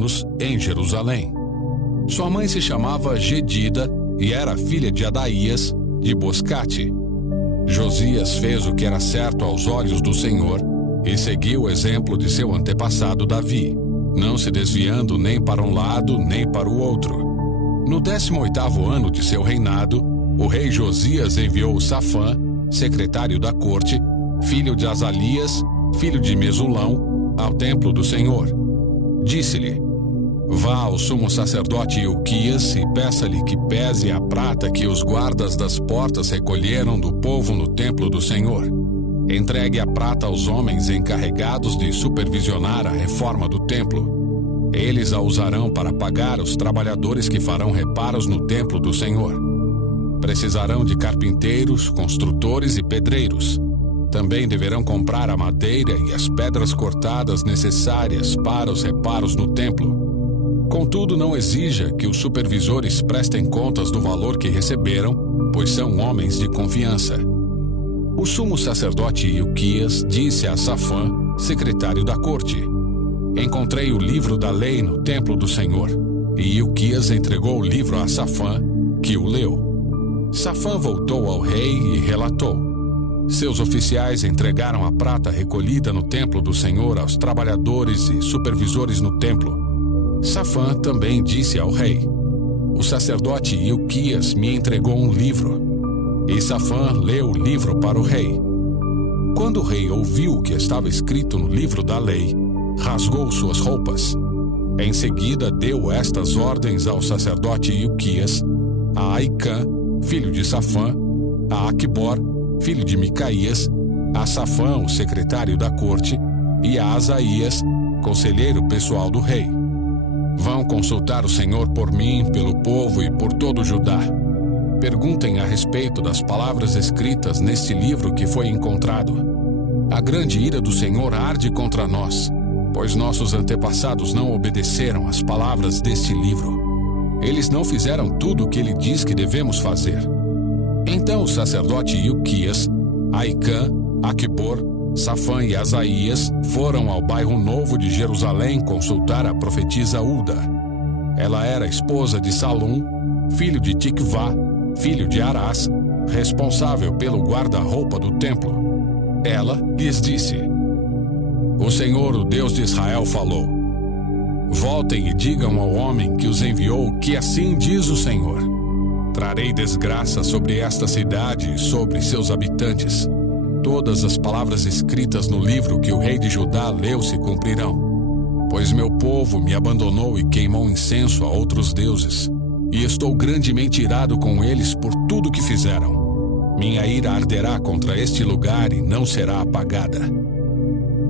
anos, em Jerusalém. Sua mãe se chamava Gedida e era filha de Adaías, de Boscate. Josias fez o que era certo aos olhos do Senhor e seguiu o exemplo de seu antepassado Davi, não se desviando nem para um lado nem para o outro. No 18º ano de seu reinado, o rei Josias enviou Safã, secretário da corte, filho de Azalias, filho de Mesulão, ao templo do Senhor. Disse-lhe: vá ao sumo sacerdote Ilquias e peça-lhe que pese a prata que os guardas das portas recolheram do povo no templo do Senhor. Entregue a prata aos homens encarregados de supervisionar a reforma do templo. Eles a usarão para pagar os trabalhadores que farão reparos no templo do Senhor. Precisarão de carpinteiros, construtores e pedreiros. Também deverão comprar a madeira e as pedras cortadas necessárias para os reparos no templo. Contudo, não exija que os supervisores prestem contas do valor que receberam, pois são homens de confiança. O sumo sacerdote Ilquias disse a Safã, secretário da corte: encontrei o livro da lei no templo do Senhor. E Ilquias entregou o livro a Safã, que o leu. Safã voltou ao rei e relatou: seus oficiais entregaram a prata recolhida no templo do Senhor aos trabalhadores e supervisores no templo. Safã também disse ao rei: o sacerdote Ilquias me entregou um livro. E Safã leu o livro para o rei. Quando o rei ouviu o que estava escrito no livro da lei, rasgou suas roupas. Em seguida deu estas ordens ao sacerdote Ilquias, a Aicã, filho de Safã, a Aquibor, filho de Micaías, a Safã, o secretário da corte, e a Asaías, conselheiro pessoal do rei: vão consultar o Senhor por mim, pelo povo e por todo Judá. Perguntem a respeito das palavras escritas neste livro que foi encontrado. A grande ira do Senhor arde contra nós, pois nossos antepassados não obedeceram às palavras deste livro. Eles não fizeram tudo o que ele diz que devemos fazer. Então o sacerdote Ilquias, Aicã, Aquibor, Safã e Asaías foram ao bairro novo de Jerusalém consultar a profetisa Ulda. Ela era esposa de Salum, filho de Tikvá, filho de Arás, responsável pelo guarda-roupa do templo. Ela lhes disse: o Senhor, o Deus de Israel, falou: voltem e digam ao homem que os enviou que assim diz o Senhor: trarei desgraça sobre esta cidade e sobre seus habitantes. Todas as palavras escritas no livro que o rei de Judá leu se cumprirão. Pois meu povo me abandonou e queimou incenso a outros deuses, e estou grandemente irado com eles por tudo que fizeram. Minha ira arderá contra este lugar e não será apagada.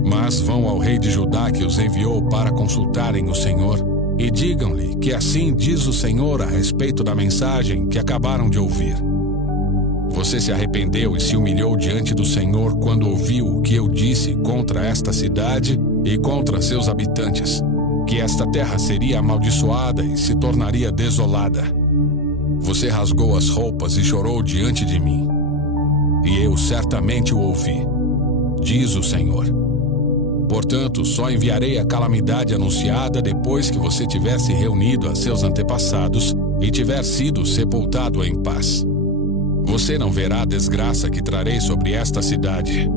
Mas vão ao rei de Judá que os enviou para consultarem o Senhor, e digam-lhe que assim diz o Senhor a respeito da mensagem que acabaram de ouvir. Você se arrependeu e se humilhou diante do Senhor quando ouviu o que eu disse contra esta cidade e contra seus habitantes, que esta terra seria amaldiçoada e se tornaria desolada. Você rasgou as roupas e chorou diante de mim, e eu certamente o ouvi, diz o Senhor. Portanto, só enviarei a calamidade anunciada depois que você tiver se reunido a seus antepassados e tiver sido sepultado em paz. Você não verá a desgraça que trarei sobre esta cidade.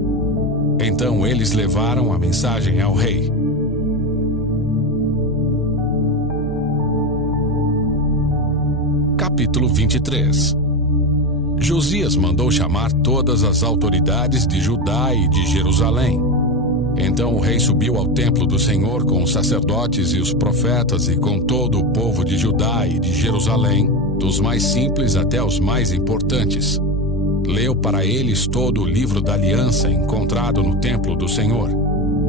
Então eles levaram a mensagem ao rei. Capítulo 23. Josias mandou chamar todas as autoridades de Judá e de Jerusalém. Então o rei subiu ao templo do Senhor com os sacerdotes e os profetas e com todo o povo de Judá e de Jerusalém, dos mais simples até os mais importantes. Leu para eles todo o livro da aliança encontrado no templo do Senhor.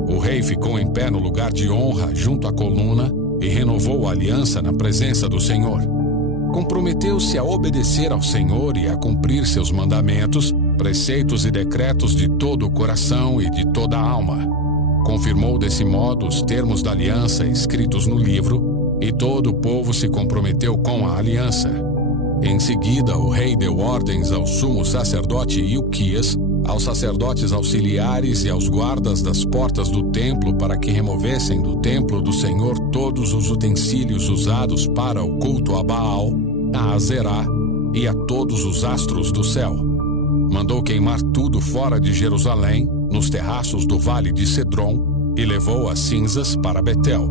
O rei ficou em pé no lugar de honra junto à coluna e renovou a aliança na presença do Senhor. Comprometeu-se a obedecer ao Senhor e a cumprir seus mandamentos, preceitos e decretos de todo o coração e de toda a alma. Confirmou desse modo os termos da aliança escritos no livro, e todo o povo se comprometeu com a aliança. Em seguida, o rei deu ordens ao sumo sacerdote Ilquias, aos sacerdotes auxiliares e aos guardas das portas do templo para que removessem do templo do Senhor todos os utensílios usados para o culto a Baal, a Azerá e a todos os astros do céu. Mandou queimar tudo fora de Jerusalém, nos terraços do vale de Cedron, e levou as cinzas para Betel.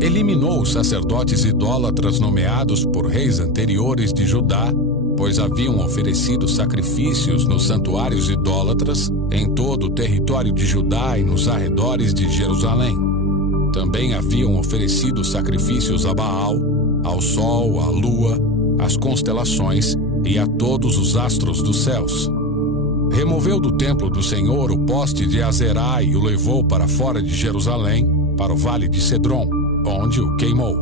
Eliminou os sacerdotes idólatras nomeados por reis anteriores de Judá, pois haviam oferecido sacrifícios nos santuários idólatras em todo o território de Judá e nos arredores de Jerusalém. Também haviam oferecido sacrifícios a Baal, ao sol, à lua, às constelações e a todos os astros dos céus. Removeu do templo do Senhor o poste de Azerá e o levou para fora de Jerusalém, para o vale de Cedron, onde o queimou.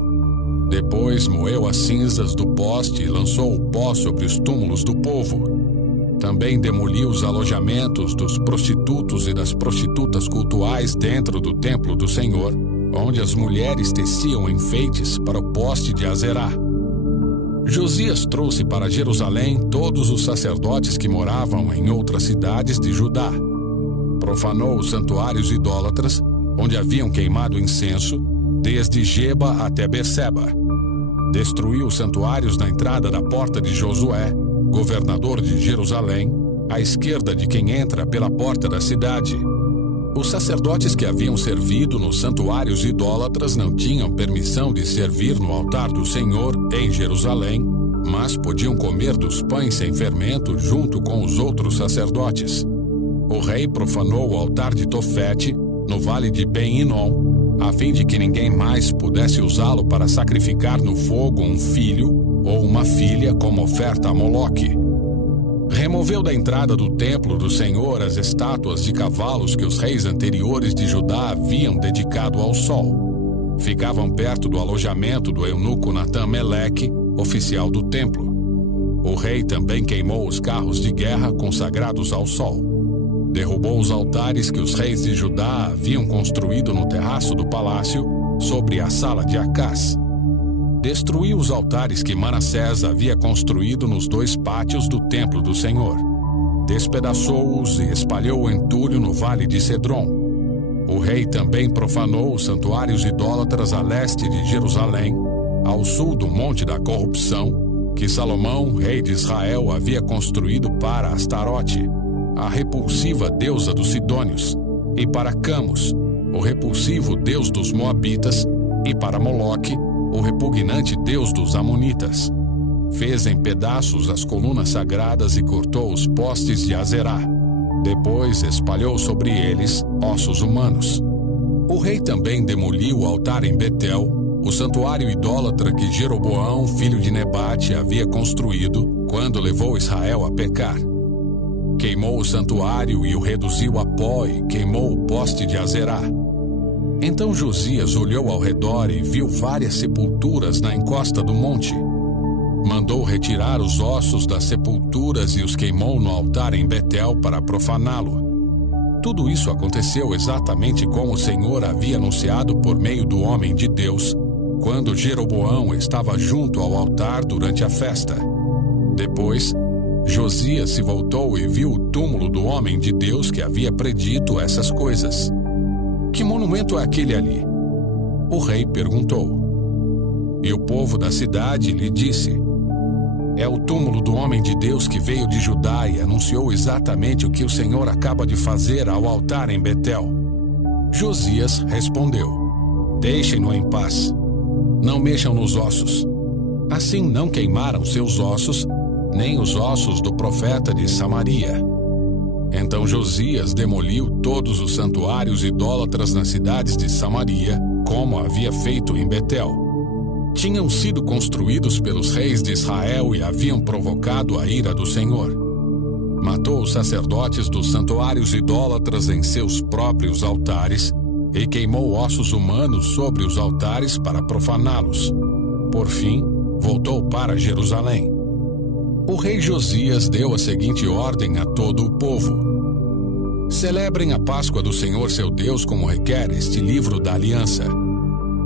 Depois moeu as cinzas do poste e lançou o pó sobre os túmulos do povo. Também demoliu os alojamentos dos prostitutos e das prostitutas cultuais dentro do templo do Senhor, onde as mulheres teciam enfeites para o poste de Azerá. Josias trouxe para Jerusalém todos os sacerdotes que moravam em outras cidades de Judá. Profanou os santuários idólatras, onde haviam queimado incenso, desde Geba até Berseba. Destruiu os santuários na entrada da porta de Josué, governador de Jerusalém, à esquerda de quem entra pela porta da cidade. Os sacerdotes que haviam servido nos santuários idólatras não tinham permissão de servir no altar do Senhor em Jerusalém, mas podiam comer dos pães sem fermento junto com os outros sacerdotes. O rei profanou o altar de Tofete, no vale de Ben-Hinom, a fim de que ninguém mais pudesse usá-lo para sacrificar no fogo um filho ou uma filha como oferta a Moloque. Removeu da entrada do templo do Senhor as estátuas de cavalos que os reis anteriores de Judá haviam dedicado ao sol. Ficavam perto do alojamento do eunuco Natã-Meleque, oficial do templo. O rei também queimou os carros de guerra consagrados ao sol. Derrubou os altares que os reis de Judá haviam construído no terraço do palácio, sobre a sala de Acás. Destruiu os altares que Manassés havia construído nos 2 pátios do templo do Senhor. Despedaçou-os e espalhou o entulho no vale de Cedron. O rei também profanou os santuários idólatras a leste de Jerusalém, ao sul do Monte da Corrupção, que Salomão, rei de Israel, havia construído para Astarote, a repulsiva deusa dos Sidônios, e para Camus, o repulsivo deus dos Moabitas, e para Moloque, o repugnante deus dos Amonitas. Fez em pedaços as colunas sagradas e cortou os postes de Azerá. Depois espalhou sobre eles ossos humanos. O rei também demoliu o altar em Betel, o santuário idólatra que Jeroboão, filho de Nebate, havia construído quando levou Israel a pecar. Queimou o santuário e o reduziu a pó e queimou o poste de Azerá. Então Josias olhou ao redor e viu várias sepulturas na encosta do monte. Mandou retirar os ossos das sepulturas e os queimou no altar em Betel para profaná-lo. Tudo isso aconteceu exatamente como o Senhor havia anunciado por meio do homem de Deus, quando Jeroboão estava junto ao altar durante a festa. Depois, Josias se voltou e viu o túmulo do homem de Deus que havia predito essas coisas. Que monumento é aquele ali? O rei perguntou. E o povo da cidade lhe disse: é o túmulo do homem de Deus que veio de Judá e anunciou exatamente o que o Senhor acaba de fazer ao altar em Betel. Josias respondeu: deixem-no em paz. Não mexam nos ossos. Assim não queimaram seus ossos, nem os ossos do profeta de Samaria. Então Josias demoliu todos os santuários idólatras nas cidades de Samaria, como havia feito em Betel. Tinham sido construídos pelos reis de Israel e haviam provocado a ira do Senhor. Matou os sacerdotes dos santuários idólatras em seus próprios altares e queimou ossos humanos sobre os altares para profaná-los. Por fim, voltou para Jerusalém. O rei Josias deu a seguinte ordem a todo o povo: celebrem a Páscoa do Senhor seu Deus como requer este livro da aliança.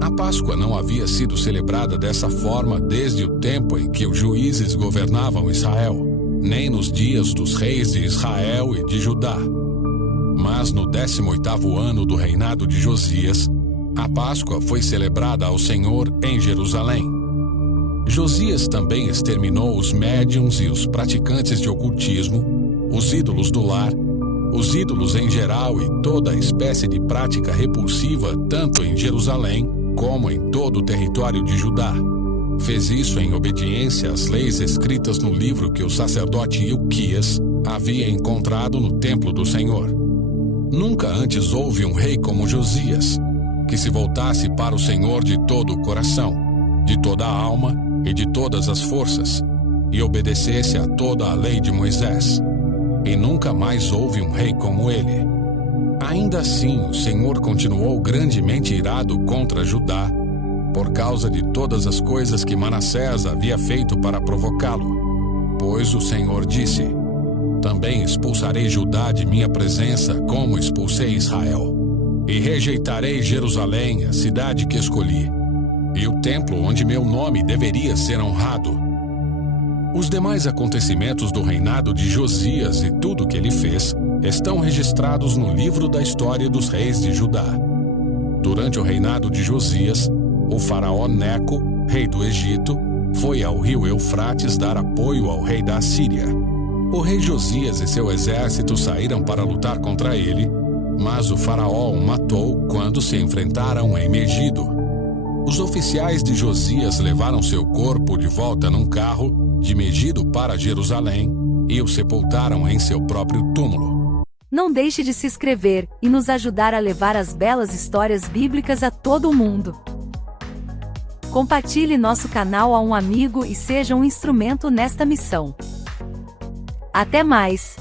A Páscoa não havia sido celebrada dessa forma desde o tempo em que os juízes governavam Israel. nem nos dias dos reis de Israel e de Judá. Mas no 18º ano do reinado de Josias, a Páscoa foi celebrada ao Senhor em Jerusalém. Josias também exterminou os médiuns e os praticantes de ocultismo, os ídolos do lar, os ídolos em geral e toda espécie de prática repulsiva tanto em Jerusalém como em todo o território de Judá. Fez isso em obediência às leis escritas no livro que o sacerdote Ilquias havia encontrado no templo do Senhor. Nunca antes houve um rei como Josias, que se voltasse para o Senhor de todo o coração, de toda a alma e de todas as forças, e obedecesse a toda a lei de Moisés. E nunca mais houve um rei como ele. Ainda assim, o Senhor continuou grandemente irado contra Judá, por causa de todas as coisas que Manassés havia feito para provocá-lo. Pois o Senhor disse: também expulsarei Judá de minha presença, como expulsei Israel. E rejeitarei Jerusalém, a cidade que escolhi, e o templo onde meu nome deveria ser honrado. Os demais acontecimentos do reinado de Josias e tudo que ele fez estão registrados no livro da história dos reis de Judá. Durante o reinado de Josias, o faraó Neco, rei do Egito, foi ao rio Eufrates dar apoio ao rei da Assíria. O rei Josias e seu exército saíram para lutar contra ele, mas o faraó o matou quando se enfrentaram em Megido. Os oficiais de Josias levaram seu corpo de volta num carro de Megido para Jerusalém e o sepultaram em seu próprio túmulo. Não deixe de se inscrever e nos ajudar a levar as belas histórias bíblicas a todo mundo. Compartilhe nosso canal a um amigo e seja um instrumento nesta missão. Até mais!